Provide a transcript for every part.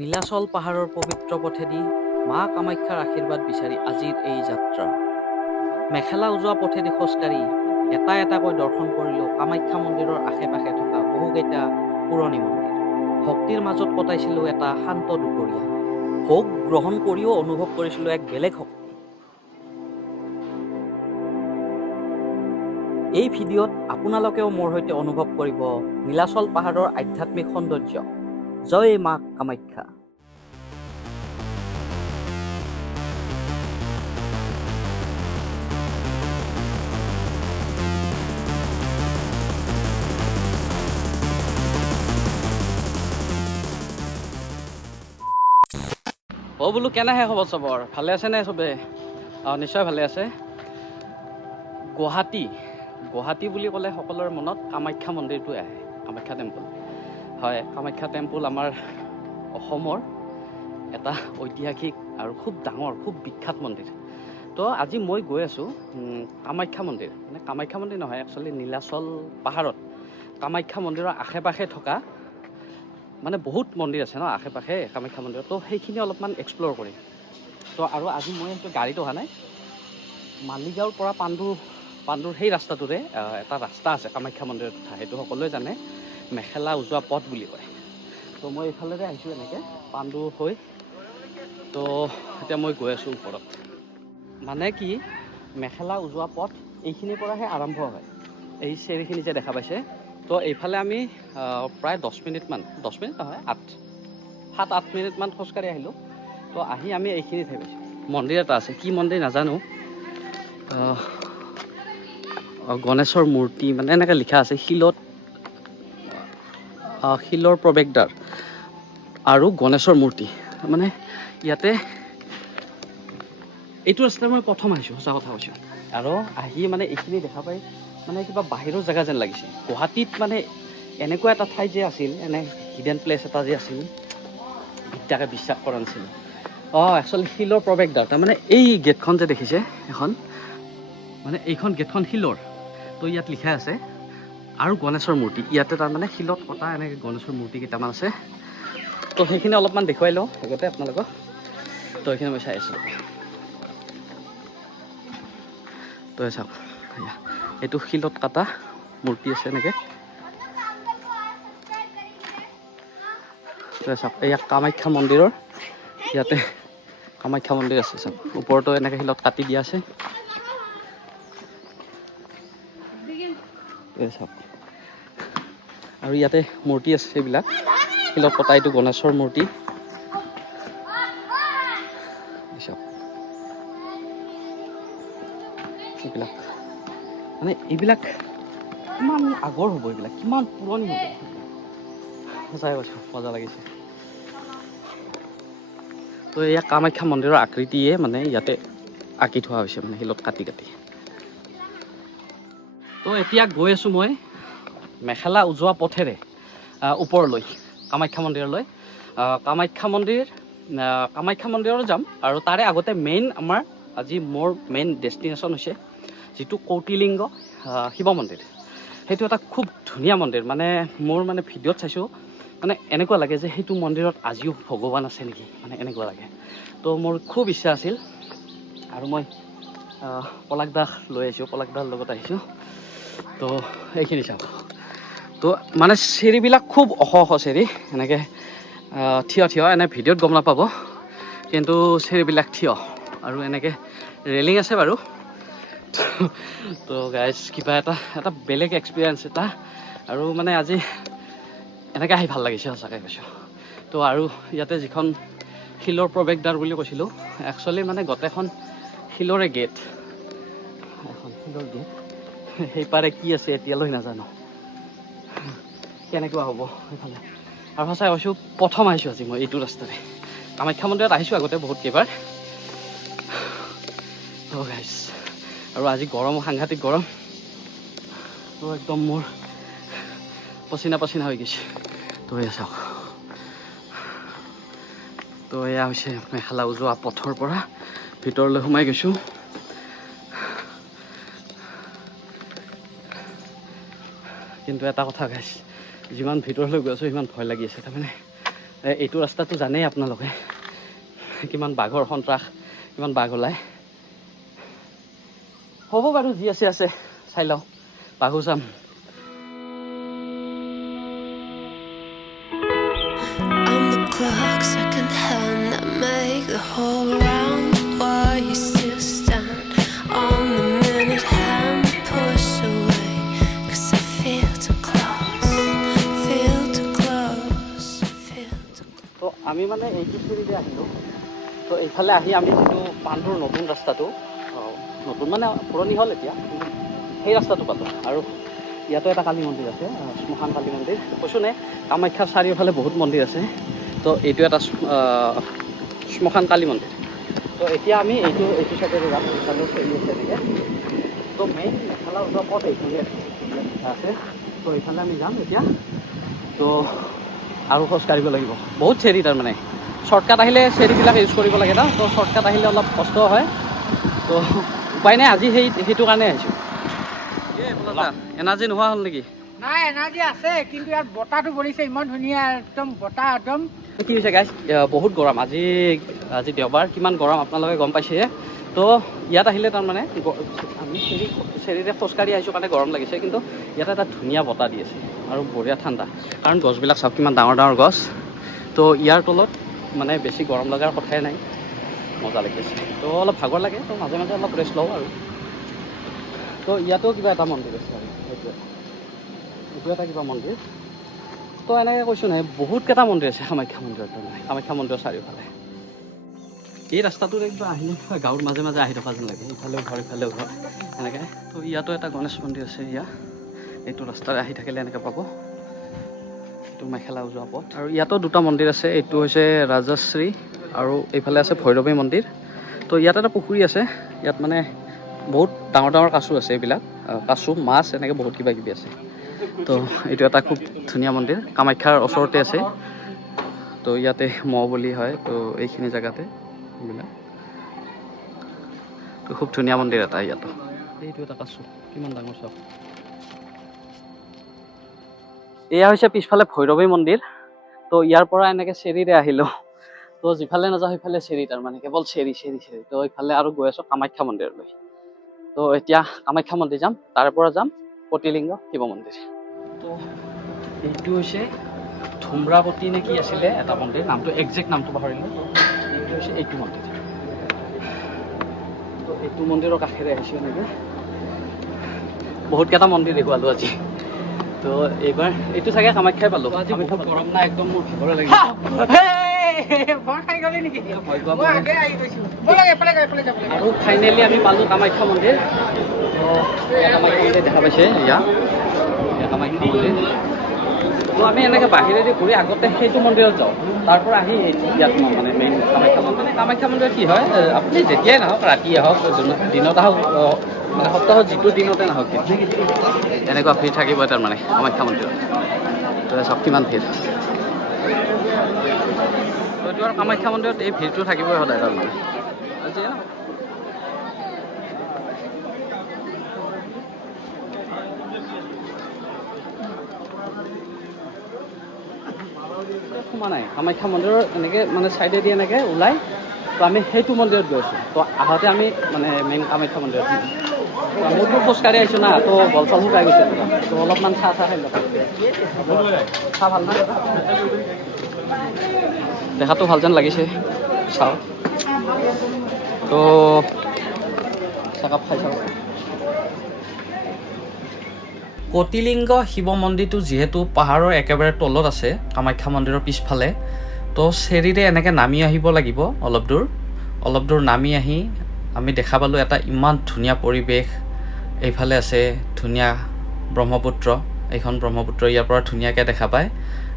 নীলাচল পাহাৰৰ পবিত্ৰ পথেদি মা কামাখ্যাৰ আশীৰ্বাদ বিচাৰি আজিৰ এই যাত্ৰা। মেখেলা উজোৱা পথেদি খোজকাঢ়ি এটা এটাকৈ দৰ্শন কৰিলোঁ কামাখ্যা মন্দিৰৰ আশে পাশে থকা বহুকেইটা পুৰণি মন্দিৰ। ভক্তিৰ মাজত কটাইছিলোঁ এটা শান্ত দুপৰীয়া। ভোগ গ্ৰহণ কৰিও অনুভৱ কৰিছিলোঁ এক বেলেগ শক্তি। এই ভিডিঅ'ত আপোনালোকেও মোৰ সৈতে অনুভৱ কৰিব নীলাচল পাহাৰৰ আধ্যাত্মিক সৌন্দৰ্য। জয় মা কামাখ্যা। বোলো কেনেহে খবৰ চবৰ? ভালে আছে নে চবে? নিশ্চয় ভালে আছে। গুৱাহাটী বুলি ক'লে সকলোৰে মনত কামাখ্যা মন্দিৰটোৱে আহে, কামাখ্যা টেম্পল। হয়, কামাখ্যা টেম্পল আমাৰ অসমৰ এটা ঐতিহাসিক আৰু খুব ডাঙৰ, খুব বিখ্যাত মন্দিৰ। তো আজি মই গৈ আছোঁ কামাখ্যা মন্দিৰ, মানে কামাখ্যা মন্দিৰ নহয়, একচুৱেলি নীলাচল পাহাৰত কামাখ্যা মন্দিৰৰ আশে পাশে থকা মানে বহুত মন্দিৰ আছে ন আশে পাশে কামাখ্যা মন্দিৰত, তো সেইখিনি অলপমান এক্সপ্ল'ৰ কৰিম। তো আৰু আজি মই সেইটো গাড়ীত অহা নাই, মালিগাঁৱৰ পৰা পাণ্ডুৰ সেই ৰাস্তাটোৰে এটা ৰাস্তা আছে কামাখ্যা মন্দিৰৰ কথা, সেইটো সকলোৱে জানে, মেখেলা উজোৱা পথ বুলি কয়। তো মই এইফালেৰে আহিছোঁ এনেকৈ পাণ্ডু হৈ। তো এতিয়া মই গৈ আছোঁ ওপৰত। মানে কি, মেখেলা উজোৱা পথ এইখিনিৰ পৰাহে আৰম্ভ হয়, এই চেৰিখিনি যে দেখা পাইছে। তো এইফালে আমি প্ৰায় 10 মিনিট নহয়, 7-8 মিনিটমান খোজকাঢ়ি আহিলোঁ। তো আহি আমি এইখিনিত ঠাই পাইছোঁ। মন্দিৰ এটা আছে, কি মন্দিৰ নাজানো, গণেশৰ মূৰ্তি মানে এনেকৈ লিখা আছে, শিলৰ প্ৰৱেশদ্বাৰ আৰু গণেশৰ মূৰ্তি। মানে ইয়াতে এইটো ৰাস্তাত মই প্ৰথম আহিছোঁ, সঁচা কথা কৈছোঁ। আৰু আহি মানে এইখিনি দেখা পাই মানে কিবা বাহিৰৰ জেগা যেন লাগিছে। গুৱাহাটীত মানে এনেকুৱা এটা ঠাই যে আছিল, এনে হিডেন প্লেচ এটা যে আছিল, বিদ্যাকে বিশ্বাস কৰা নাছিলোঁ। একচুৱেলি শিলৰ প্ৰৱেশদ্বাৰ, তাৰমানে এই গেটখন যে দেখিছে এখন, মানে এইখন গেটখন শিলৰ। তো ইয়াত লিখা আছে আৰু গণেশৰ মূৰ্তি, ইয়াতে তাৰমানে শিলত কটা এনেকৈ গণেশৰ মূৰ্তি কেইটামান আছে। তো সেইখিনি অলপমান দেখুৱাই লওঁ আগতে আপোনালোকক। তো এইখিনি মই চাই আছোঁ। তো চাওক, এইটো শিলত কটা মূৰ্তি আছে এনেকৈ। তো চাওক, এয়া কামাখ্যা মন্দিৰৰ, ইয়াতে কামাখ্যা মন্দিৰ আছে চাওক, ওপৰতো এনেকৈ শিলত কাটি দিয়া আছে। চাওক, আৰু ইয়াতে মূৰ্তি আছে, এইবিলাক শিলত কটা, এইটো গণেশৰ মূৰ্তি। এইবিলাক মানে এইবিলাক কিমান আগৰ হ'ব, এইবিলাক কিমান পুৰণি হ'ব, সঁচাই কৈছোঁ, মজা লাগিছে। তো এয়া কামাখ্যা মন্দিৰৰ আকৃতিয়ে মানে ইয়াতে আঁকি থোৱা হৈছে, মানে শিলত কাটি কাটি। তো এতিয়া গৈ আছোঁ মই মেখেলা উজোৱা পথেৰে ওপৰলৈ, কামাখ্যা মন্দিৰলৈ। কামাখ্যা মন্দিৰৰ যাম, আৰু তাৰে আগতে মোৰ মেইন ডেষ্টিনেশ্যন হৈছে যিটো কৌটিলিংগ শিৱ মন্দিৰ। সেইটো এটা খুব ধুনীয়া মন্দিৰ, মানে মোৰ মানে ভিডিঅ'ত চাইছোঁ, মানে এনেকুৱা লাগে যে সেইটো মন্দিৰত আজিও ভগৱান আছে নেকি, মানে এনেকুৱা লাগে। তো মোৰ খুব ইচ্ছা আছিল, আৰু মই পলাশ দাক লৈ আহিছোঁ, পলাশ দাৰ লগত আহিছোঁ। তো এইখিনি চাওক, তো মানে চিৰিবিলাক খুব ওখ চিৰি, এনেকৈ থিয় এনে ভিডিঅ'ত গম নাপাব, কিন্তু চিৰিবিলাক থিয়, আৰু এনেকৈ ৰেলিং আছে বাৰু। তো গাইজ, কিবা এটা বেলেগ এক্সপিৰিয়েঞ্চ এটা, আৰু মানে আজি এনেকৈ আহি ভাল লাগিছে, সঁচাকৈ কৈছোঁ। তো আৰু ইয়াতে যিখন শিলৰ প্ৰৱেশদ্বাৰ বুলি কৈছিলোঁ, একচুৱেলি মানে গোটেইখন শিলৰে গেট, এখন শিলৰ গেট। সেইপাৰে কি আছে এতিয়ালৈ নাজানো, কেনেকুৱা হ'ব সেইফালে। আৰু সঁচাই কৈছোঁ, প্ৰথম আহিছোঁ আজি মই এইটো ৰাস্তাৰে। কামাখ্যা মন্দিৰত আহিছোঁ আগতে বহুত কেইবাৰ। তো গাইজ, আৰু আজি গৰমো, সাংঘাতিক গৰম। তো একদম মোৰ পচিনা হৈ গৈছে। তো এয়া চাওক, তো এয়া হৈছে মেখেলা উজোৱা পথৰ পৰা ভিতৰলৈ সোমাই গৈছোঁ। কিন্তু এটা কথা গাইছ, যিমান ভিতৰলৈ গৈ আছোঁ সিমান ভয় লাগি আছে। তাৰমানে এইটো ৰাস্তাটো জানেই আপোনালোকে কিমান বাঘৰ সন্ত্ৰাস, কিমান বাঘ ওলায়। হ'ব বাৰু, যি আছে আছে, চাই লওঁ, বাঘো চাম। Clock second hand that make the whole round. Why you still stand on the minute hand? Push away, 'cause I feel too close, feel too close, feel too close. তো আমি মানে এইটো চিৰিতে আহিলোঁ। তো এইফালে আহি আমি যিটো পাণ্ডুৰ নতুন ৰাস্তাটো, নতুন মানে পুৰণি হ'ল এতিয়া, কিন্তু সেই ৰাস্তাটো পালোঁ। আৰু ইয়াতো এটা কালী মন্দিৰ আছে, শ্মশান কালী মন্দিৰ। কৈছোঁ নে, কামাখ্যাৰ চাৰিওফালে বহুত মন্দিৰ আছে। তো এইটো এটা শ্মশান কালী মন্দিৰ। তো এতিয়া আমি এইটো চাইডে যাম, এইফালেও চলি আছে এনেকৈ। তো মেইন মেখেলা ওলোৱা পথ এইফালে আছে। তো এইফালে আমি যাম এতিয়া। তো আৰু খোজ কাঢ়িব লাগিব, বহুত চেৰি তাৰমানে। শ্বৰ্টকাট আহিলে চেৰিবিলাক ইউজ কৰিব লাগে ন, তো শ্বৰ্টকাট আহিলে অলপ কষ্ট হয়। তো উপায় নাই, আজি সেইটো কাৰণে আহিছোঁ। এনাৰ্জি নোহোৱা হ'ল নেকি? নাই, এনাৰ্জি আছে, কিন্তু ইয়াত বতাহটো পৰিছে ইমান ধুনীয়া, একদম বতাহ একদম। কি হৈছে গাইজ, বহুত গৰম আজি দেওবাৰ, কিমান গৰম আপোনালোকে গম পাইছে। তো ইয়াত আহিলে তাৰমানে আমি চেৰিৰে খোজকাঢ়ি আহিছোঁ কাৰণে গৰম লাগিছে, কিন্তু ইয়াত এটা ধুনীয়া বতাহ দি আছে আৰু বঢ়িয়া ঠাণ্ডা। কাৰণ গছবিলাক চাওক কিমান ডাঙৰ ডাঙৰ গছ। তো ইয়াৰ তলত মানে বেছি গৰম লগাৰ কথাই নাই, মজা লাগিছে। তো অলপ ভাগৰ লাগে, তো মাজে মাজে অলপ ৰেষ্ট লওঁ আৰু। তো ইয়াতো কিবা এটা মন্দিৰ আছে আৰু এইটো এটা কিবা মন্দিৰ। তো এনেকৈ কৈছোঁ নহয়, বহুতকেইটা মন্দিৰ আছে কামাখ্যা মন্দিৰত, তাৰমানে কামাখ্যা মন্দিৰৰ চাৰিওফালে। এই ৰাস্তাটোত একদম আহিলে গাঁৱৰ মাজে মাজে আহি থকা যেন লাগে, ইফালেও ঘৰ ইফালেও ঘৰ এনেকৈ। তো ইয়াতো এটা গণেশ মন্দিৰ আছে। এইটো ৰাস্তাৰে আহি থাকিলে এনেকৈ পাব। এইটো মেখেলা উজোৱা পথ। আৰু ইয়াতো দুটা মন্দিৰ আছে, এইটো হৈছে ৰাজশ্ৰী আৰু এইফালে আছে ভৈৰৱী মন্দিৰ। তো ইয়াত এটা পুখুৰী আছে, ইয়াত মানে বহুত ডাঙৰ ডাঙৰ কাছু আছে, এইবিলাক কাছু মাছ এনেকৈ বহুত কিবা কিবি আছে। তো এইটো এটা খুব ধুনীয়া মন্দিৰ, কামাখ্যাৰ ওচৰতে আছে। তো ইয়াতে মহ বুলি হয়, তো এইখিনি জেগাতে এইবিলাক। তো খুব ধুনীয়া মন্দিৰ এটা ইয়াতো। এইটো এটা কাছু, কিমান ডাঙৰ চাওক। এয়া হৈছে পিছফালে ভৈৰৱী মন্দিৰ। তো ইয়াৰ পৰা এনেকৈ চেৰিৰে আহিলোঁ। তো যিফালে নাযাওঁ সেইফালে চেৰি, তাৰমানে কেৱল চেৰি। তো এইফালে আৰু গৈ আছোঁ কামাখ্যা মন্দিৰলৈ। তো এতিয়া কামাখ্যা মন্দিৰ যাম, তাৰ পৰা যাম কটিলিংগ শিৱ মন্দিৰ। তো এইটো হৈছে ধুম্ৰাৱতী নে কি আছিলে এটা মন্দিৰ, নামটো একজেক্ট নামটো পাহৰিলোঁ। এইটো হৈছে এইটো মন্দিৰ। তো এইটো মন্দিৰৰ কাষেৰে আহিছোঁ এনেকৈ। বহুতকেইটা মন্দিৰ দেখুৱালোঁ আজি। তো এইবাৰ এইটো চাগে কামাখ্যাই পালোঁ। আজি বহুত গৰম নাই, একদম মোৰ ভাগৰে লাগিছে। আৰু ফাইনেলি আমি পালোঁ কামাখ্যা মন্দিৰ। তো কামাখ্যা মন্দিৰ দেখা পাইছে, এয়া কামাখ্যা মন্দিৰ। তো আমি এনেকৈ বাহিৰেদি ঘূৰি আগতে সেইটো মন্দিৰত যাওঁ, তাৰ পৰা আহি ইয়াত মানে মেইন কামাখ্যা মন্দিৰ। কামাখ্যা মন্দিৰত কি হয়, আপুনি যেতিয়াই নাহক, ৰাতিয়ে হওক দিনত আহক, মানে সপ্তাহত যিটো দিনতে নাহক, এনেকুৱা ভিৰ থাকিব তাৰমানে কামাখ্যা মন্দিৰত। তো চাওক কিমান ভিৰ। এইটো আৰু কামাখ্যা মন্দিৰত এই ভিৰটো থাকিবই সদায় তাৰমানে। আজি সোমা নাই কামাখ্যা মন্দিৰৰ এনেকৈ মানে চাইডেদি এনেকৈ ওলাই। তো আমি সেইটো মন্দিৰত গৈছোঁ। তো আহোঁতে আমি মানে মেইন কামাখ্যা মন্দিৰত মোৰতো খোজকাঢ়ি আহিছোঁ না, তো গল চল শুকাই গৈছে। তো অলপমান চাহ খাই লওঁ। চাহ ভাল না, দেখাতো ভাল যেন লাগিছে, চাওঁ। তো চাহকাপ খাই চাওঁ। কটিলিংগ শিৱ মন্দিৰটো যিহেতু পাহাৰৰ একেবাৰে তলত আছে কামাখ্যা মন্দিৰৰ পিছফালে, তো চেৰিৰে এনেকৈ নামি আহিব লাগিব। অলপ দূৰ নামি আহি আমি দেখা পালোঁ এটা ইমান ধুনীয়া পৰিৱেশ। এইফালে আছে ধুনীয়া ব্ৰহ্মপুত্ৰ, এইখন ব্ৰহ্মপুত্ৰ ইয়াৰ পৰা ধুনীয়াকৈ দেখা পায়।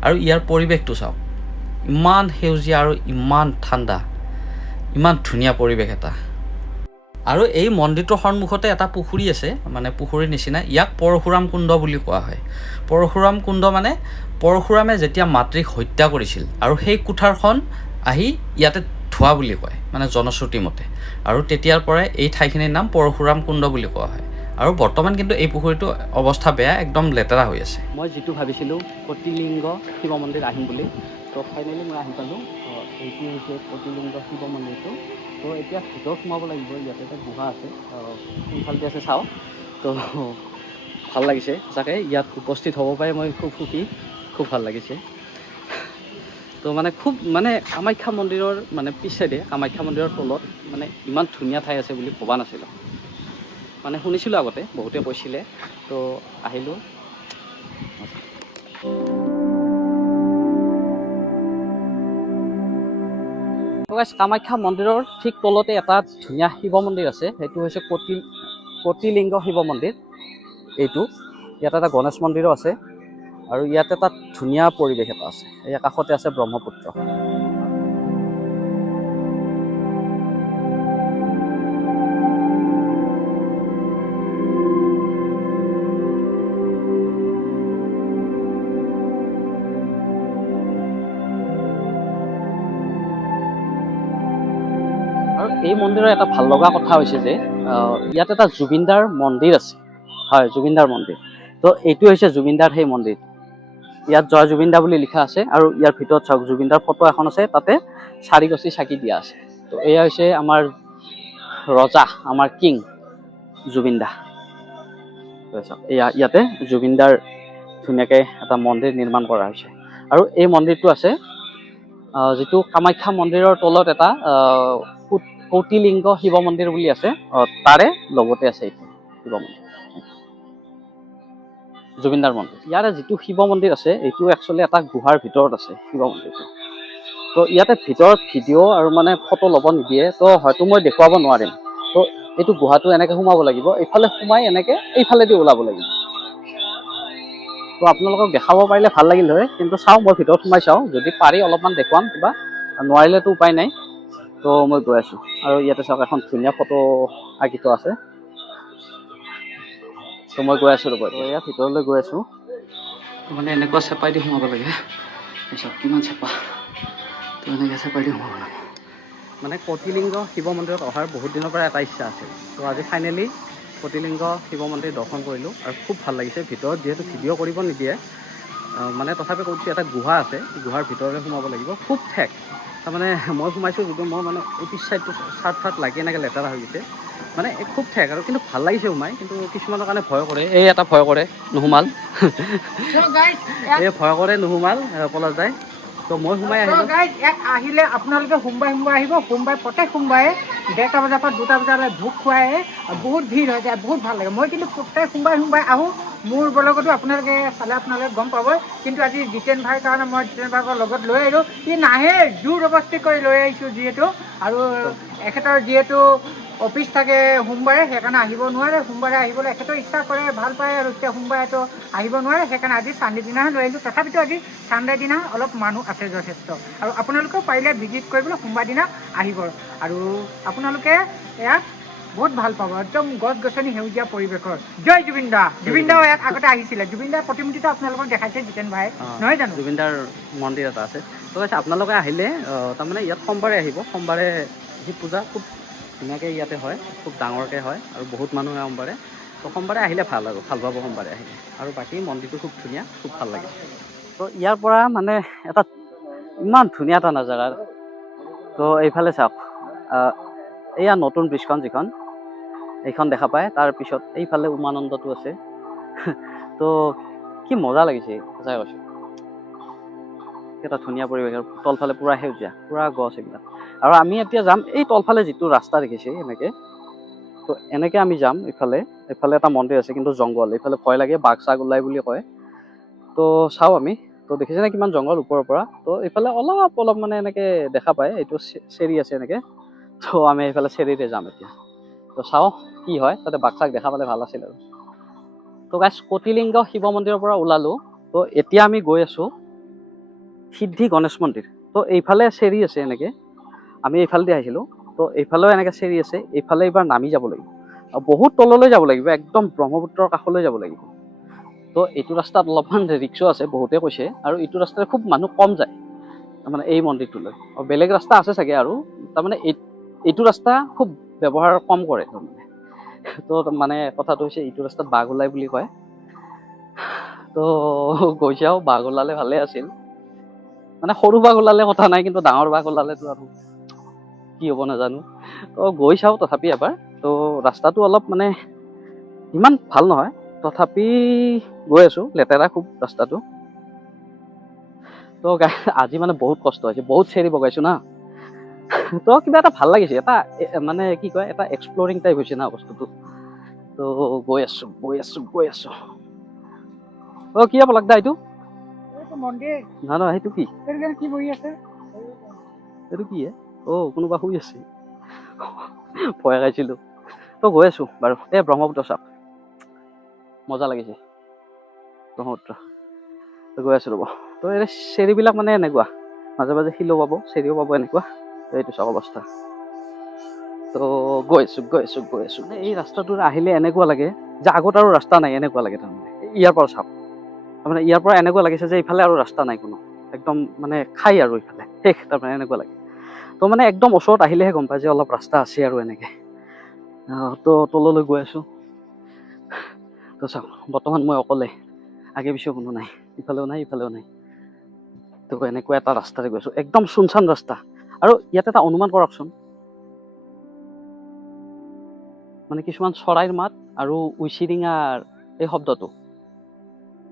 আৰু ইয়াৰ পৰিৱেশটো চাওক, ইমান সেউজীয়া আৰু ইমান ঠাণ্ডা, ইমান ধুনীয়া পৰিৱেশ এটা। আৰু এই মন্দিৰটোৰ সন্মুখতে এটা পুখুৰী আছে, মানে পুখুৰীৰ নিচিনা। ইয়াক পৰশুৰাম কুণ্ড বুলি কোৱা হয়। পৰশুৰাম কুণ্ড মানে পৰশুৰামে যেতিয়া মাতৃক হত্যা কৰিছিল, আৰু সেই কুঠাৰখন আহি ইয়াতে ধোৱা বুলি কয়, মানে জনশ্ৰুতি মতে। আৰু তেতিয়াৰ পৰাই এই ঠাইখিনিৰ নাম পৰশুৰাম কুণ্ড বুলি কোৱা হয়। আৰু বৰ্তমান কিন্তু এই পুখুৰীটো অৱস্থা বেয়া, একদম লেতেৰা হৈ আছে। মই যিটো ভাবিছিলোঁ কটিলিংগ শিৱ মন্দিৰ আহিম বুলি, তো ফাইনেলি মই আহি পালোঁ। এইটো হৈছে কটিলিংগ শিৱ মন্দিৰটো। তো এতিয়া ভিতৰত সোমাব লাগিব। ইয়াতে এটা গুহা আছে, কোনফালেদি আছে চাওঁ। তো ভাল লাগিছে সঁচাকৈ, ইয়াত উপস্থিত হ'ব পাৰে মই খুব সুখী, খুব ভাল লাগিছে। তো মানে খুব মানে কামাখ্যা মন্দিৰৰ মানে পিছেৰে কামাখ্যা মন্দিৰৰ তলত মানে ইমান ধুনীয়া ঠাই আছে বুলি ভবা নাছিলোঁ। মানে শুনিছিলোঁ আগতে, বহুতে কৈছিলে, তো আহিলোঁ। কামাখ্যা মন্দিৰৰ ঠিক তলতে এটা ধুনীয়া শিৱ মন্দিৰ আছে, সেইটো হৈছে কটিলিংগ শিৱ মন্দিৰ। এইটো ইয়াত এটা গণেশ মন্দিৰো আছে, আৰু ইয়াত এটা ধুনীয়া পৰিৱেশ এটা আছে। এই কাষতে আছে ব্ৰহ্মপুত্ৰ। আৰু এই মন্দিৰৰ এটা ভাল লগা কথা হৈছে যে ইয়াত এটা জুবিনদাৰ মন্দিৰ আছে। হয়, জুবিনদাৰ মন্দিৰ। তো এইটো হৈছে জুবিনদাৰ সেই মন্দিৰ। ইয়াত জয় জুবিনদা বুলি লিখা আছে, আৰু ইয়াৰ ভিতৰত চাওক জুবিনদাৰ ফটো এখন আছে, তাতে 4 গছি চাকি দিয়া আছে। তো এয়া হৈছে আমাৰ ৰজা, আমাৰ কিং জুবিনদা। এয়া ইয়াতে জুবিনদাৰ ধুনীয়াকৈ এটা মন্দিৰ নিৰ্মাণ কৰা হৈছে। আৰু এই মন্দিৰটো আছে যিটো কামাখ্যা মন্দিৰৰ তলত এটা কটিলিংগ শিৱ মন্দিৰ বুলি আছে, তাৰে লগতে আছে এইটো শিৱ মন্দিৰ, জুবিনদাৰ মন্দিৰ। ইয়াৰে যিটো শিৱ মন্দিৰ আছে, এইটো একচুৱেলি এটা গুহাৰ ভিতৰত আছে শিৱ মন্দিৰটো। তো ইয়াতে ভিতৰত ভিডিঅ' আৰু মানে ফটো ল'ব নিদিয়ে, তো হয়তো মই দেখুৱাব নোৱাৰিম। তো এইটো গুহাটো এনেকৈ সোমাব লাগিব, এইফালে সোমাই এনেকৈ এইফালেদি ওলাব লাগিব। তো আপোনালোকক দেখাব পাৰিলে ভাল লাগিল হয়, কিন্তু চাওঁ মই ভিতৰত সোমাই চাওঁ, যদি পাৰি অলপমান দেখুৱাম কিবা, নোৱাৰিলেতো উপায় নাই। তো মই গৈ আছোঁ, আৰু ইয়াতে চাওক এখন ধুনীয়া ফটো আঁকি থোৱা আছে। তো মই গৈ আছোঁ ৰ'ব, ইয়াৰ ভিতৰলৈ গৈ আছোঁ। মানে এনেকুৱা চেপাই দি সোমাব লাগে, চাওক কিমান চেপা। তো এনেকৈ চেপাই দি সোমাব লাগে। মানে কটিলিংগ শিৱ মন্দিৰত অহাৰ বহুত দিনৰ পৰা এটা ইচ্ছা আছিল। তো আজি ফাইনেলি কটিলিংগ শিৱ মন্দিৰ দৰ্শন কৰিলোঁ, আৰু খুব ভাল লাগিছে। ভিতৰত যিহেতু ভিডিঅ' কৰিব নিদিয়ে, মানে তথাপি কৈছোঁ এটা গুহা আছে, গুহাৰ ভিতৰলৈ সোমাব লাগিব। খুব ঠেক, তাৰমানে মই সোমাইছোঁ যদিও মই মানে এই পিছ চাইডটো চাৰ্ট লাগি এনেকৈ লেতেৰা হৈ গৈছে, মানে খুব ঠেক। আৰু কিন্তু ভাল লাগিছে সোমাই, কিন্তু কিছুমানৰ কাৰণে ভয় কৰে। এই এটা ভয় কৰে, নোসোমাল। এই ভয় কৰে, নোসোমাল, পলাশ যায়। তো মই সোমাই আহিলোঁ। ইয়াত আহিলে আপোনালোকে সোমবাৰে আহিব। প্ৰত্যেক সোমবাৰে 1:30 বজাৰ পৰা 2টা বজালৈ ভোগ খুৱাই বহুত ভিৰ হৈ যায়, বহুত ভাল লাগে। মই কিন্তু প্ৰত্যেক সোমবাৰে আহোঁ। মোৰ ব্লগতো আপোনালোকে চালে আপোনালোকে গম পাব। কিন্তু আজি জিতেন ভাইৰ কাৰণে মই জিতেন ভাইকৰ লগত লৈ আহিলোঁ। ই নাহে, জোৰ জবৰদস্তি কৰি লৈ আহিছোঁ যিহেতু, আৰু এখেতৰ যিহেতু অফিচ থাকে সোমবাৰে, সেইকাৰণে আহিব নোৱাৰে। সোমবাৰে আহিবলৈ এখেতৰ ইচ্ছা কৰে, ভাল পায়, আৰু এতিয়া সোমবাৰেতো আহিব নোৱাৰে, সেইকাৰণে আজি চানডে দিনাহে লৈ আহিলোঁ। তথাপিতো আজি চানডে দিনা অলপ মানুহ আছে যথেষ্ট, আৰু আপোনালোকেও পাৰিলে ভিজিট কৰিবলৈ সোমবাৰ দিনা আহিব। আৰু আপোনালোকে ইয়াত বহুত ভাল পাব, একদম গছ গছনি সেউজীয়া পৰিৱেশৰ। জয় জুবিনদা। জুবিনদাও ইয়াত আগতে আহিছিলে, জুবিনদাৰ প্ৰতিমূৰ্তিটো আপোনালোকক দেখাইছে জিতেন ভাই, নহয় জানো? জুবিনদাৰ মন্দিৰ এটা আছে। তো আপোনালোকে আহিলে তাৰমানে ইয়াত সোমবাৰে আহিব। সোমবাৰে শিৱ পূজা খুব ধুনীয়াকৈ ইয়াতে হয়, খুব ডাঙৰকৈ হয়, আৰু বহুত মানুহ হয় সোমবাৰে। তো সোমবাৰে আহিলে ভাল, আৰু ভাল পাব সোমবাৰে আহিলে। আৰু বাকী মন্দিৰটো খুব ধুনীয়া, খুব ভাল লাগে। তো ইয়াৰ পৰা মানে এটা ইমান ধুনীয়া এটা নাজাৰা। তো এইফালে চাওক, এয়া নতুন ব্ৰিজখন যিখন, এইখন দেখা পায়। তাৰপিছত এইফালে উমানন্দটো আছে। তো কি মজা লাগিছে, সঁচাই কৈছোঁ। এটা ধুনীয়া পৰিৱেশ, তলফালে পূৰা সেউজীয়া, পূৰা গছ এইবিলাক। আৰু আমি এতিয়া যাম এই তলফালে যিটো ৰাস্তা দেখিছে এনেকৈ, তো এনেকৈ আমি যাম। এইফালে এটা মন্দিৰ আছে, কিন্তু জংঘল, এইফালে ভয় লাগে, বাঘ চাঘ ওলাই বুলি কয়। তো চাওঁ আমি, তো দেখিছেনে কিমান জংঘল ওপৰৰ পৰা। তো এইফালে অলপ মানে এনেকৈ দেখা পায়, এইটো চেৰি আছে এনেকৈ। তো আমি এইফালে চেৰিৰে যাম এতিয়া। তো চাওঁ কি হয়, তাতে বাঘ চাঘ দেখা পালে ভাল আছিল আৰু। তো গাইছ, কটিলিংগ শিৱ মন্দিৰৰ পৰা ওলালোঁ। তো এতিয়া আমি গৈ আছোঁ সিদ্ধি গণেশ মন্দিৰ। তো এইফালে চেৰি আছে এনেকৈ, আমি এইফালেদি আহিছিলোঁ। তো এইফালেও এনেকৈ চেৰি আছে, এইফালে এইবাৰ নামি যাব লাগিব, আৰু বহুত তললৈ যাব লাগিব, একদম ব্ৰহ্মপুত্ৰৰ কাষলৈ যাব লাগিব। তো এইটো ৰাস্তাত অলপমান ৰিক্সো আছে, বহুতে কৈছে, আৰু এইটো ৰাস্তাত খুব মানুহ কম যায় তাৰমানে এই মন্দিৰটোলৈ। আৰু বেলেগ ৰাস্তা আছে চাগে, আৰু তাৰমানে এইটো ৰাস্তা খুব ব্যৱহাৰ কম কৰে তাৰমানে। তো মানে কথাটো হৈছে এইটো ৰাস্তাত বাঘ ওলাই বুলি কয়। তো গৈছে আৰু বাঘ ওলালে ভালে আছিল, মানে সৰু বাঘ ওলালে কথা নাই, কিন্তু ডাঙৰ বাঘ ওলালেতো আৰু কি হ'ব নাজানো। তো গৈ চাওঁ তথাপি এবাৰ। তো ৰাস্তাটো অলপ মানে ইমান ভাল নহয়, তথাপি গৈ আছোঁ, লেতেৰা খুব ৰাস্তাটো। তো আজি মানে বহুত কষ্ট হৈছে, বহুত চেৰি বগাইছোঁ না। তো কিবা এটা ভাল লাগিছে, এটা মানে কি কয়, এটা এক্সপ্লৰিং টাইপ হৈছে না বস্তুটো। তো গৈ আছোঁ। অ' কি হ'ব লাগদা এইটো? মন্দিৰ নহয় সেইটো কি? কি বহি আছে? এইটো কি হে? অ' কোনোবা শুই আছে, ভয় খাইছিলোঁ। তো গৈ আছোঁ বাৰু। এই ব্ৰহ্মপুত্ৰ চাওক, মজা লাগিছে ব্ৰহ্মপুত্ৰ। তো গৈ আছোঁ ৰ'ব। তো এই চেৰিবিলাক মানে এনেকুৱা, মাজে মাজে শিলো পাব, চেৰিও পাব এনেকুৱা। এইটো চাওক অৱস্থা। তো গৈ আছোঁ। মানে এই ৰাস্তাটোত আহিলে এনেকুৱা লাগে যে আগত আৰু ৰাস্তা নাই, এনেকুৱা লাগে তাৰমানে। ইয়াৰ পৰা চাওক, তাৰমানে ইয়াৰ পৰা এনেকুৱা লাগিছে যে ইফালে আৰু ৰাস্তা নাই কোনো, একদম মানে খাই আৰু ইফালে শেষ, তাৰমানে এনেকুৱা লাগে। তো মানে একদম ওচৰত আহিলেহে গম পায় যে অলপ ৰাস্তা আছে আৰু এনেকে। তো তললৈ গৈ আছোঁ। তো চাওক বৰ্তমান মই অকলে, আগে পিছে কোনো নাই, ইফালেও নাই ইফালেও নাই। তো এনেকুৱা এটা ৰাস্তাৰে গৈছোঁ, একদম চুনচান ৰাস্তা। আৰু ইয়াত এটা অনুমান কৰকচোন, মানে কিছুমান চৰাইৰ মাত আৰু উইচিৰিঙাৰ এই শব্দটো,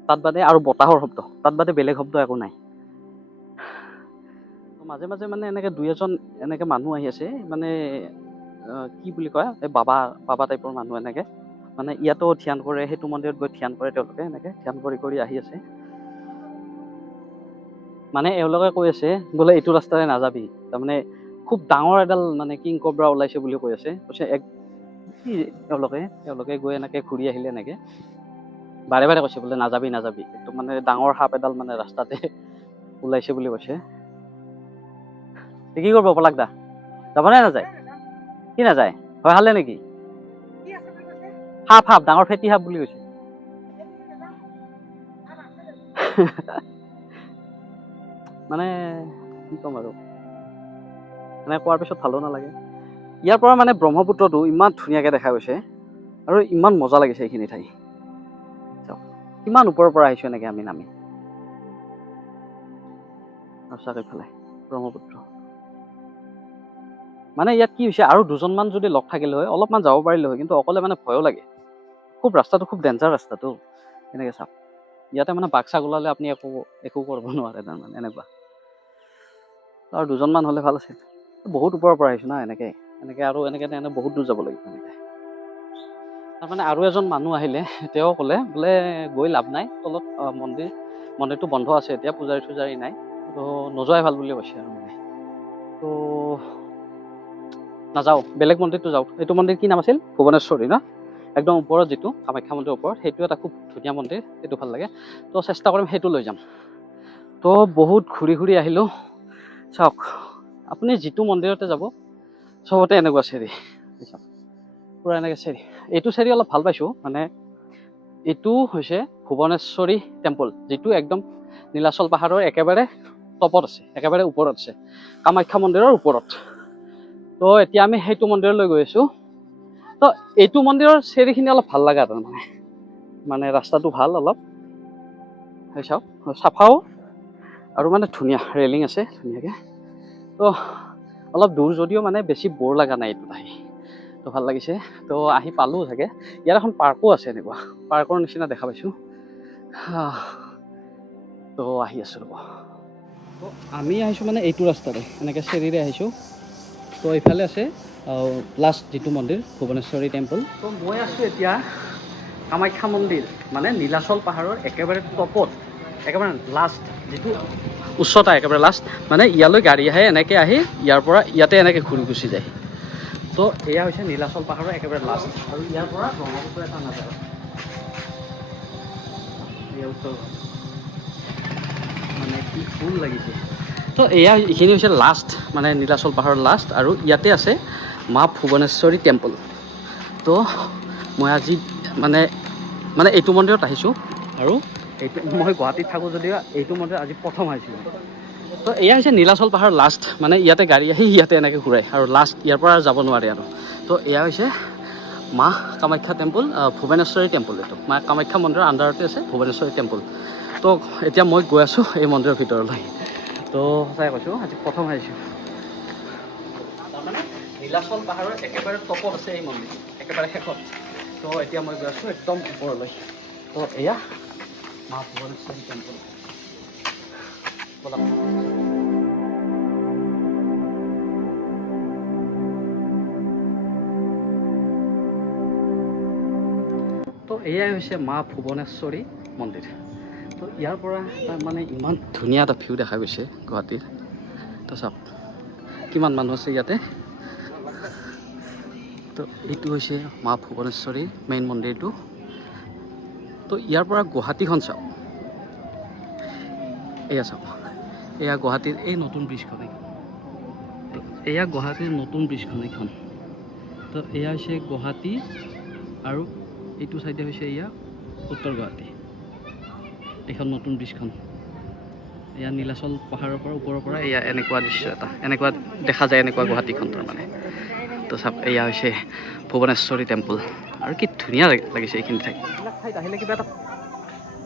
তাত বাদে আৰু বতাহৰ শব্দ, তাত বাদে বেলেগ শব্দ একো নাই। মাজে মাজে মানে এনেকে দুই এজন এনেকে মানুহ আহি আছে, মানে কি বুলি কয়, এই বাবা টাইপৰ মানুহ এনেকে, মানে ইয়াতো ধ্যান কৰে, সেইটো মন্দিৰত গৈ ধ্যান কৰে, তেওঁলোকে এনেকে ধ্যান কৰি আহি আছে। মানে এওঁলোকে কৈ আছে বোলে এইটো ৰাস্তাৰে নাযাবি, তাৰমানে খুব ডাঙৰ এডাল মানে কিং কবৰা ওলাইছে বুলি কৈ আছে। কৈছে কি তেওঁলোকে গৈ এনেকে ঘূৰি আহিলে এনেকে বাৰে বাৰে কৈছে বোলে নাযাবি একদম, মানে ডাঙৰ সাপ এডাল মানে ৰাস্তাতে ওলাইছে বুলি কৈছে। কি কৰিব পলাক দা, যাবনে নাযায়? কি নাযায়, ভয় খালে নেকি? সাপ ডাঙৰ ফেটি সাপ বুলি কৈছে। মানে কি ক'ম আৰু, এনেকৈ কোৱাৰ পিছত ভালো নালাগে। ইয়াৰ পৰা মানে ব্ৰহ্মপুত্ৰটো ইমান ধুনীয়াকৈ দেখা গৈছে আৰু ইমান মজা লাগিছে এইখিনি ঠাই। কিমান ওপৰৰ পৰা আহিছোঁ এনেকৈ আমি নামি, সঁচাকৈ ফালে ব্ৰহ্মপুত্ৰ। মানে ইয়াত কি হৈছে, আৰু দুজনমান যদি লগ থাকিলে হয় অলপমান যাব পাৰিলে হয়, কিন্তু অকলে মানে ভয়ো লাগে খুব। ৰাস্তাটো খুব ডেঞ্জাৰ ৰাস্তাটো, এনেকৈ চাওক। ইয়াতে মানে বাঘ চাঘ ওলালে আপুনি একো কৰিব নোৱাৰে, তাৰমানে এনেকুৱা। আৰু দুজনমান হ'লে ভাল আছিল। বহুত ওপৰৰ পৰা আহিছোঁ না, এনেকৈ আৰু এনেকৈ বহুত দূৰ যাব লাগিব এনেকৈ। তাৰমানে আৰু এজন মানুহ আহিলে, তেওঁ ক'লে বোলে গৈ লাভ নাই, তলত মন্দিৰটো বন্ধ আছে এতিয়া, পূজাৰী নাই, তো নোযোৱাই ভাল বুলি কৈছে আৰু মানে। তো নাযাওঁ, বেলেগ মন্দিৰটো যাওঁ। এইটো মন্দিৰ কি নাম আছিল? ভুৱনেশ্বৰী ন? একদম ওপৰত যিটো কামাখ্যা মন্দিৰৰ ওপৰত, সেইটো এটা খুব ধুনীয়া মন্দিৰ, সেইটো ভাল লাগে। তো চেষ্টা কৰিম সেইটো লৈ যাম। তো বহুত ঘূৰি আহিলোঁ। চাওক আপুনি যিটো মন্দিৰতে যাব চবতে এনেকুৱা চেৰি, চাওক পূৰা এনেকৈ চেৰি। এইটো চেৰি অলপ ভাল পাইছোঁ, মানে এইটো হৈছে ভুৱনেশ্বৰী টেম্পল, যিটো একদম নীলাচল পাহাৰৰ একেবাৰে টপত আছে, একেবাৰে ওপৰত আছে, কামাখ্যা মন্দিৰৰ ওপৰত। তো এতিয়া আমি সেইটো মন্দিৰলৈ গৈ আছোঁ। তো এইটো মন্দিৰৰ চেৰিখিনি অলপ ভাল লগা, তাৰমানে মানে ৰাস্তাটো ভাল অলপ, চাওক চাফাও আৰু মানে ধুনীয়া, ৰেলিং আছে ধুনীয়াকৈ। তো অলপ দূৰ যদিও মানে বেছি ব'ৰ লগা নাই এইটোত আহি, তো ভাল লাগিছে। তো আহি পালোঁ চাগে। ইয়াত এখন পাৰ্কো আছে, এনেকুৱা পাৰ্কৰ নিচিনা দেখা পাইছোঁ। তো আহি আছোঁ ৰ'ব। তো আমি আহিছোঁ মানে এইটো ৰাস্তাৰে, এনেকৈ চেৰিৰে আহিছোঁ। তো এইফালে আছে লাষ্ট যিটো মন্দিৰ, ভুৱনেশ্বৰী টেম্পল। তো মই আছোঁ এতিয়া কামাখ্যা মন্দিৰ, মানে নীলাচল পাহাৰৰ একেবাৰে টপত, একেবাৰে লাষ্ট যিটো উচ্চতা, একেবাৰে লাষ্ট। মানে ইয়ালৈ গাড়ী আহে, এনেকৈ আহি ইয়াৰ পৰা ইয়াতে এনেকৈ ঘূৰি গুচি যায়। তো এয়া হৈছে নীলাচল পাহাৰৰ একেবাৰে লাষ্ট, আৰু ইয়াৰ পৰা ব্ৰহ্মপুত্ৰ এটা নাযায়। মানে কি ফুল লাগিছে। তো এইখিনি হৈছে লাষ্ট, মানে নীলাচল পাহাৰৰ লাষ্ট, আৰু ইয়াতে আছে মা ভুৱনেশ্বৰী টেম্পল। তো মই আজি মানে এইটো মন্দিৰত আহিছোঁ, আৰু মই গুৱাহাটীত থাকোঁ যদিও এইটো মন্দিৰত আজি প্ৰথম আহিছিলোঁ। তো এয়া হৈছে নীলাচল পাহাৰৰ লাষ্ট, মানে ইয়াতে গাড়ী আহি ইয়াতে এনেকৈ ঘূৰাই, আৰু লাষ্ট ইয়াৰ পৰা যাব নোৱাৰে আৰু। তো এয়া হৈছে মা কামাখ্যা টেম্পল, ভুৱনেশ্বৰী টেম্পল। এইটো মা কামাখ্যা মন্দিৰৰ আণ্ডাৰতে আছে ভুৱনেশ্বৰী টেম্পল। তো এতিয়া মই গৈ আছোঁ এই মন্দিৰৰ ভিতৰলৈ। তো সঁচাই কৈছোঁ আজি প্ৰথম আহিছোঁ। তাৰমানে নীলাচল পাহাৰৰ একেবাৰে টপত আছে এই মন্দিৰ, একেবাৰে শেষত। তো এতিয়া মই গৈ আছোঁ একদম ওপৰলৈ। তো এয়া মা ভুৱনেশ্বৰী টেম্পল। ব'লক। তো এয়াই হৈছে মা ভুৱনেশ্বৰী মন্দিৰ। তো ইয়াৰ পৰা মানে ইমান ধুনীয়া এটা ভিউ দেখা গৈছে গুৱাহাটীৰ। তো চাওক কিমান মানুহ আছে ইয়াতে। তো এইটো হৈছে মা ভুৱনেশ্বৰীৰ মেইন মন্দিৰটো। তো ইয়াৰ পৰা গুৱাহাটীখন চাওক, এয়া চাওক, এয়া গুৱাহাটীৰ এই নতুন ব্ৰিজখন এইখন। এয়া গুৱাহাটীৰ নতুন ব্ৰিজখন এইখন। তো এয়া হৈছে গুৱাহাটী আৰু এইটো চাইডে হৈছে এয়া উত্তৰ গুৱাহাটী। এইখন নতুন ব্ৰিজখন। এয়া নীলাচল পাহাৰৰ পৰা ওপৰৰ পৰা এয়া এনেকুৱা দৃশ্য এটা, এনেকুৱা দেখা যায় এনেকুৱা গুৱাহাটীখন তাৰমানে। তো চাওক এয়া হৈছে ভুৱনেশ্বৰী টেম্পল। আৰু কি ধুনীয়া লাগিছে এইখিনি ঠাই। এইবিলাক ঠাইত আহিলে কিবা এটা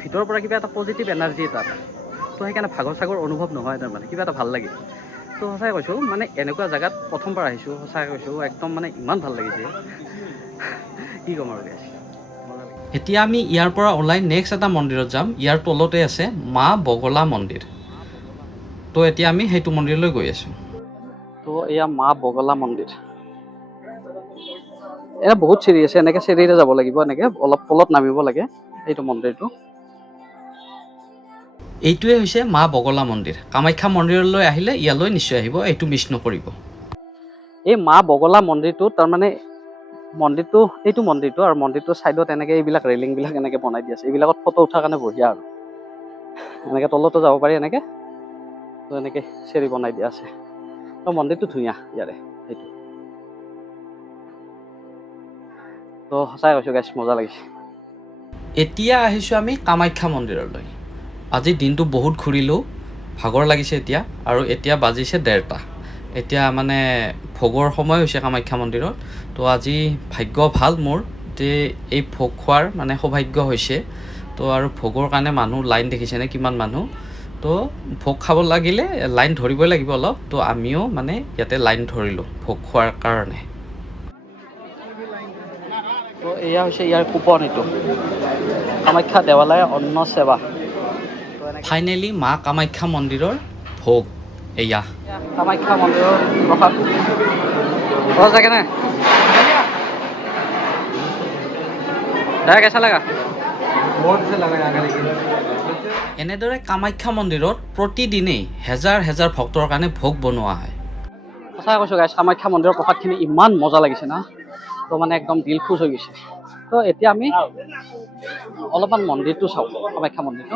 ভিতৰৰ পৰা কিবা এটা পজিটিভ এনাৰ্জি এটা। তো সেইকাৰণে ভাগৰ চাগৰ অনুভৱ নহয় তাৰমানে, কিবা এটা ভাল লাগে। তো সঁচাই কৈছোঁ মানে এনেকুৱা জেগাত প্ৰথমবাৰ আহিছোঁ, সঁচাই কৈছোঁ একদম মানে ইমান ভাল লাগিছে কি ক'ম আৰু। এতিয়া আমি ইয়াৰ পৰা ওলাই নেক্সট এটা মন্দিৰত যাম। ইয়াৰ তলতে আছে মা বগলা মন্দিৰ। তো এতিয়া আমি সেইটো মন্দিৰলৈ গৈ আছোঁ। তো এয়া মা বগলা মন্দিৰ। এয়া বহুত চিৰি আছে, এনেকৈ চিৰিৰে যাব লাগিব, এনেকৈ অলপ তলত নামিব লাগে এইটো মন্দিৰটো। এইটোৱে হৈছে মা বগলা মন্দিৰ। কামাখ্যা মন্দিৰলৈ আহিলে ইয়ালৈ নিশ্চয় আহিব, এইটো মিছ নকৰিব। এই মা বগলা মন্দিৰটো তাৰমানে এইটো মন্দিৰটো আৰু মন্দিৰটোৰ ছাইডত এনেকৈ এইবিলাক ৰেলিংবিলাক এনেকৈ বনাই দি আছে। এইবিলাকত ফটো উঠাৰ কাৰণে বঢ়িয়া আৰু এনেকৈ তলতো যাব পাৰি এনেকৈ। তো এনেকৈ চিৰি বনাই দিয়া আছে। তো মন্দিৰটো ধুনীয়া ইয়াৰে সেইটো। তো সঁচাই কৈছোঁ গাইছ, মজা লাগিছে। এতিয়া আহিছোঁ আমি কামাখ্যা মন্দিৰলৈ। আজি দিনটো বহুত ঘূৰিলোঁ, ভাগৰ লাগিছে এতিয়া। আৰু এতিয়া বাজিছে 1:30। এতিয়া মানে ভোগৰ সময় হৈছে কামাখ্যা মন্দিৰত। তো আজি ভাগ্য ভাল মোৰ যে এই ভোগ খোৱাৰ মানে সৌভাগ্য হৈছে। তো আৰু ভোগৰ কাৰণে মানুহ লাইন দেখিছেনে কিমান মানুহ। তো ভোগ খাব লাগিলে লাইন ধৰিবই লাগিব অলপ। তো আমিও মানে ইয়াতে লাইন ধৰিলোঁ ভোগ খোৱাৰ কাৰণে। তো এয়া হৈছে ইয়াৰ কুপন, এইটো কামাখ্যা দেৱালয় অন্ন সেৱা। ফাইনেলি মা কামাখ্যা মন্দিৰৰ ভোগ এয়া। কামাখ্যা মন্দিৰৰ প্ৰসাদ हो सके ना कैसा लगा? बहुत अच्छा लगा यहाँ का। लेकिन এনেদৰে কামাখ্যা মন্দিৰত প্ৰতিদিনেই হেজাৰ হেজাৰ ভক্তৰ কাৰণে ভোগ বনোৱা হয়। সঁচাই কৈছোঁ গাইছ, কামাখ্যা মন্দিৰৰ প্ৰসাদখিনি ইমান মজা লাগিছে না। তো মানে একদম দিল খুচ হৈ গৈছে। তো এতিয়া আমি অলপমান মন্দিৰটো চাওঁ, কামাখ্যা মন্দিৰটো।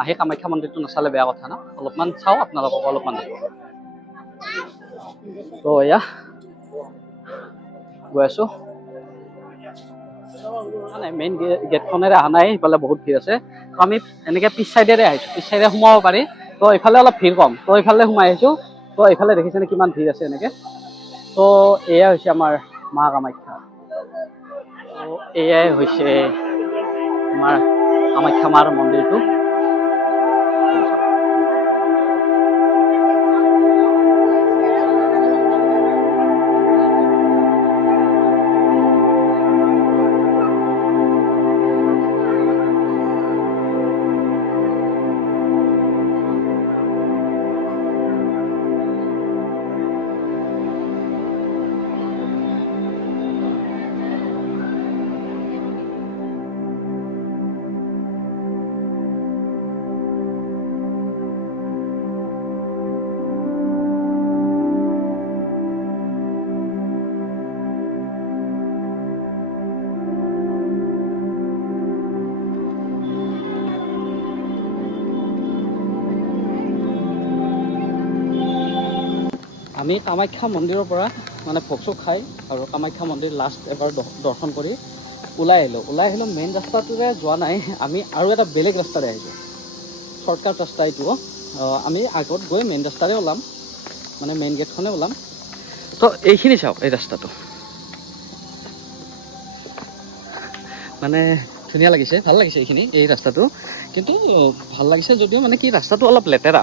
আহি কামাখ্যা মন্দিৰটো নাচালে বেয়া কথা না, অলপমান চাওঁ আপোনালোকক অলপমান। তো এয়া গৈ আছোঁ। মানে মেইন গেটখনেৰে অহা নাই, সিফালে বহুত ভিৰ আছে। তো আমি এনেকৈ পিছ চাইডেৰে আহিছোঁ, পিছ চাইডে সোমাব পাৰি। তো এইফালে অলপ ভিৰ কম, তো এইফালে সোমাই আহিছোঁ। তো এইফালে দেখিছেনে কিমান ভিৰ আছে এনেকৈ। তো এয়া হৈছে আমাৰ মা কামাখ্যা। তো এয়াই হৈছে আমাৰ কামাখ্যা মাৰ মন্দিৰটো। আমি কামাখ্যা মন্দিৰৰ পৰা মানে ভোগ চোগ খাই আৰু কামাখ্যা মন্দিৰ লাষ্ট এবাৰ দৰ্শন কৰি ওলাই আহিলোঁ। মেইন ৰাস্তাটোৰে যোৱা নাই, আমি আৰু এটা বেলেগ ৰাস্তাৰে আহিছোঁ। শ্বৰ্টকাট ৰাস্তা এইটো। আমি আগত গৈ মেইন ৰাস্তাৰে ওলাম, মানে মেইন গেটখনে ওলাম। তো এইখিনি চাওক, এই ৰাস্তাটো মানে ধুনীয়া লাগিছে, ভাল লাগিছে এইখিনি, এই ৰাস্তাটো। কিন্তু ভাল লাগিছে যদিও মানে কি ৰাস্তাটো অলপ লেতেৰা।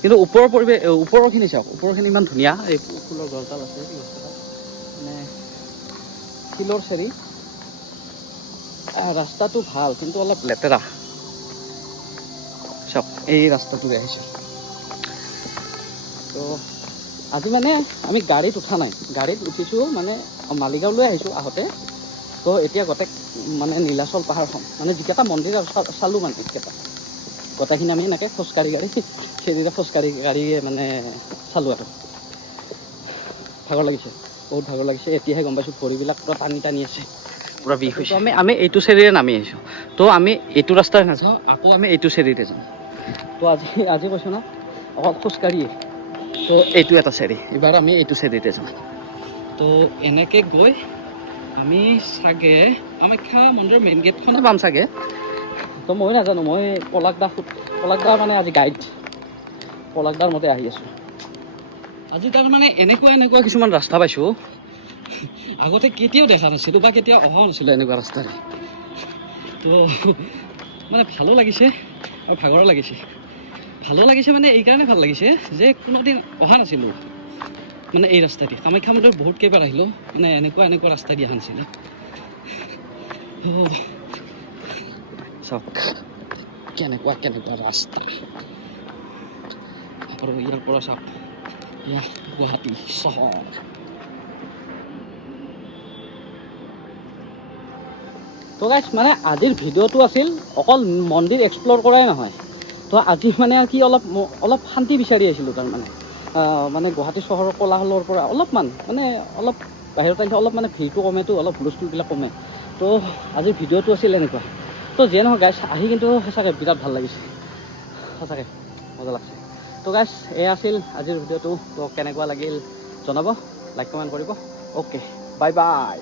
কিন্তু ওপৰৰ পৰিৱেশ, ওপৰৰখিনি চাওক, ওপৰৰখিনি ইমান ধুনীয়া। এই ফুলৰ গছডাল আছে, মানে শিলৰ চেৰি। ৰাস্তাটো ভাল কিন্তু অলপ লেতেৰা। চাওক এই ৰাস্তাটোৰে আহিছোঁ। তো আজি মানে আমি গাড়ীত উঠা নাই, গাড়ীত উঠিছোঁ মানে মালিগাঁওলৈ আহিছোঁ আহোঁতে। তো এতিয়া গোটেই মানে নীলাচল পাহাৰখন মানে যিকেইটা মন্দিৰ চালোঁ মানে এইকেইটা গোটেইখিনি আমি এনেকৈ খোজকাঢ়ি চেৰিৰে খোজকাঢ়ি গাড়ীয়ে মানে চালোঁ আৰু। ভাগৰ লাগিছে, বহুত ভাগৰ লাগিছে। এতিয়াহে গম পাইছোঁ ভৰিবিলাক পূৰা টানি টানি আছে, পূৰা বিষ হৈছে। আমি এইটো চেৰিৰে নামি আহিছোঁ। তো আমি এইটো ৰাস্তাৰে নাযাওঁ, আকৌ আমি এইটো চেৰিৰে যাম। তো আজি কৈছোঁ না অকল খোজকাঢ়িয়ে। তো এইটো এটা চেৰি, এইবাৰ আমি এইটো চেৰিতে যাম। তো এনেকৈ গৈ আমি চাগে কামাখ্যা মন্দিৰৰ মেইন গেটখনে পাম চাগে। তো মই নাজানো, মই পলাকদা মানে আজি গাইড, পলাকদাৰ মতে আহি আছোঁ। আজি তাৰমানে এনেকুৱা কিছুমান ৰাস্তা পাইছোঁ, আগতে কেতিয়াও দেখা নাছিলোঁ বা কেতিয়াও অহাও নাছিলোঁ এনেকুৱা ৰাস্তাৰে। তো মানে ভালো লাগিছে আৰু ভাগৰো লাগিছে। ভালো লাগিছে মানে এইকাৰণে ভাল লাগিছে যে কোনোদিন অহা নাছিলোঁ মানে এই ৰাস্তা দি। কামাখ্যা মন্দিৰ বহুত কেইবাৰ আহিলোঁ, মানে এনেকুৱা ৰাস্তা দি অহা নাছিলোঁ। চাওক কেনেকুৱা ৰাস্তা। আৰু ইয়াৰ পৰা চাওক এয়া গুৱাহাটী চহৰ। তো গাইছ মানে আজিৰ ভিডিঅ'টো আছিল অকল মন্দিৰ এক্সপ্ল'ৰ কৰাই নহয়। তো আজি মানে কি অলপ শান্তি বিচাৰি আছিলোঁ তাৰমানে। মানে গুৱাহাটী চহৰৰ কোলাহলৰ পৰা অলপমান মানে অলপ বাহিৰত আহিলে অলপ মানে ভিৰটো কমেতো, অলপ হুলস্থুলবিলাক কমে। তো আজিৰ ভিডিঅ'টো আছিল এনেকুৱা। তো যিয়ে নহওক গাইছ, আহি কিন্তু সঁচাকৈ বিৰাট ভাল লাগিছে, সঁচাকৈ মজা লাগছে। তো গাইছ এয়া আছিল আজিৰ ভিডিঅ'টো। তো কেনেকুৱা লাগিল জনাব, লাইক কমেণ্ট কৰিব। Okay, bye bye.